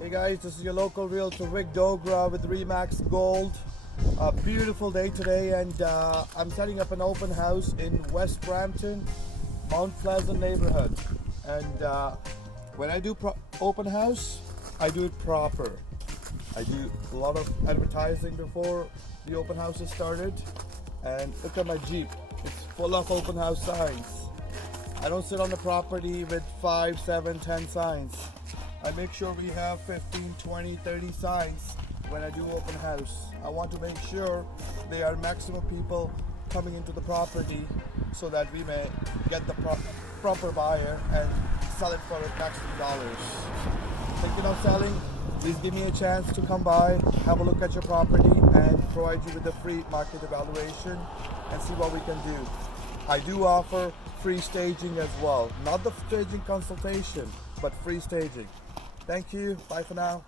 Hey guys, this is your local realtor Vic Dogra with Remax Gold. A beautiful day today, and I'm setting up an open house in West Brampton, Mount Pleasant neighborhood. And when I do open house, I do it proper. I do a lot of advertising before the open house is started. And look at my Jeep, it's full of open house signs. I don't sit on the property with 5, 7, 10 signs. I make sure we have 15, 20, 30 signs when I do open house. I want to make sure there are maximum people coming into the property so that we may get the proper buyer and sell it for maximum dollars. Thinking of selling? Please give me a chance to come by, have a look at your property, and provide you with a free market evaluation and see what we can do. I do offer free staging as well. Not the staging consultation, but free staging. Thank you. Bye for now.